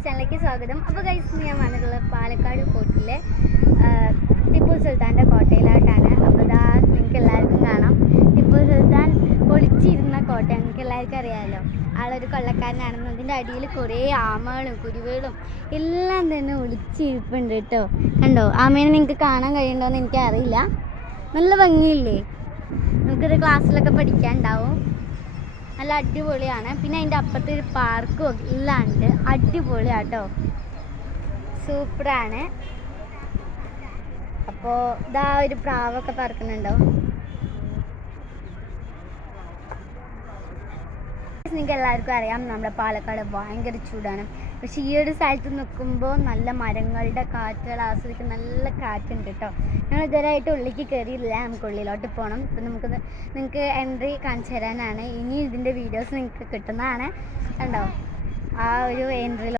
നമ്മുടെ ചാനലിലേക്ക് സ്വാഗതം. അപ്പോൾ ഗൈസ്, ഞാൻ വന്നിട്ടുള്ളത് പാലക്കാട് ഫോർട്ടിലെ ടിപ്പു സുൽത്താൻ്റെ കോട്ടയിലായിട്ടാണ്. അപ്പോൾ ഇതാ നിങ്ങൾക്ക് എല്ലാവർക്കും കാണാം, ടിപ്പു സുൽത്താൻ ഒളിച്ചിരുന്ന കോട്ട. നിങ്ങൾക്ക് എല്ലാവർക്കും അറിയാമല്ലോ, ആളൊരു കൊള്ളക്കാരനാണെന്ന്. അതിൻ്റെ അടിയിൽ കുറേ ആമകളും കുരുവികളും എല്ലാം തന്നെ ഒളിച്ചിരിപ്പുണ്ട് കേട്ടോ. കണ്ടോ, ആമേനെ നിങ്ങൾക്ക് കാണാൻ കഴിയുന്നുണ്ടോയെന്ന് എനിക്കറിയില്ല. നല്ല ഭംഗിയില്ലേ? നമുക്കിത് ക്ലാസ്സിലൊക്കെ പഠിക്കാനുണ്ടാവും. നല്ല അടിപൊളിയാണ്. പിന്നെ അതിൻ്റെ അപ്പുറത്ത് ഒരു പാർക്കും എല്ലാം ഉണ്ട്. അടിപൊളിയാട്ടോ, സൂപ്പറാണ്. അപ്പോൾ ഇതാ ഒരു പ്രാവൊക്കെ പറക്കുന്നുണ്ടോ? നിങ്ങൾക്ക് എല്ലാവർക്കും അറിയാം, നമ്മുടെ പാലക്കാട് ഭയങ്കര ചൂടാണ്. പക്ഷേ ഈ ഒരു സ്ഥലത്ത് നിൽക്കുമ്പോൾ നല്ല മരങ്ങളുടെ കാറ്റുകൾ ആസ്വദിക്കുന്ന നല്ല കാറ്റുണ്ട് കേട്ടോ. ഞങ്ങൾ ഇതുവരെയായിട്ട് ഉള്ളിലേക്ക് കയറിയില്ല, നമുക്ക് ഉള്ളിലോട്ട് പോകണം. ഇപ്പം നിങ്ങൾക്ക് എൻട്രി കാണിച്ചു തരാനാണ്. ഇനി ഇതിൻ്റെ വീഡിയോസ് നിങ്ങൾക്ക് കിട്ടുന്നതാണ്. കണ്ടോ, ആ ഒരു എൻട്രിയിൽ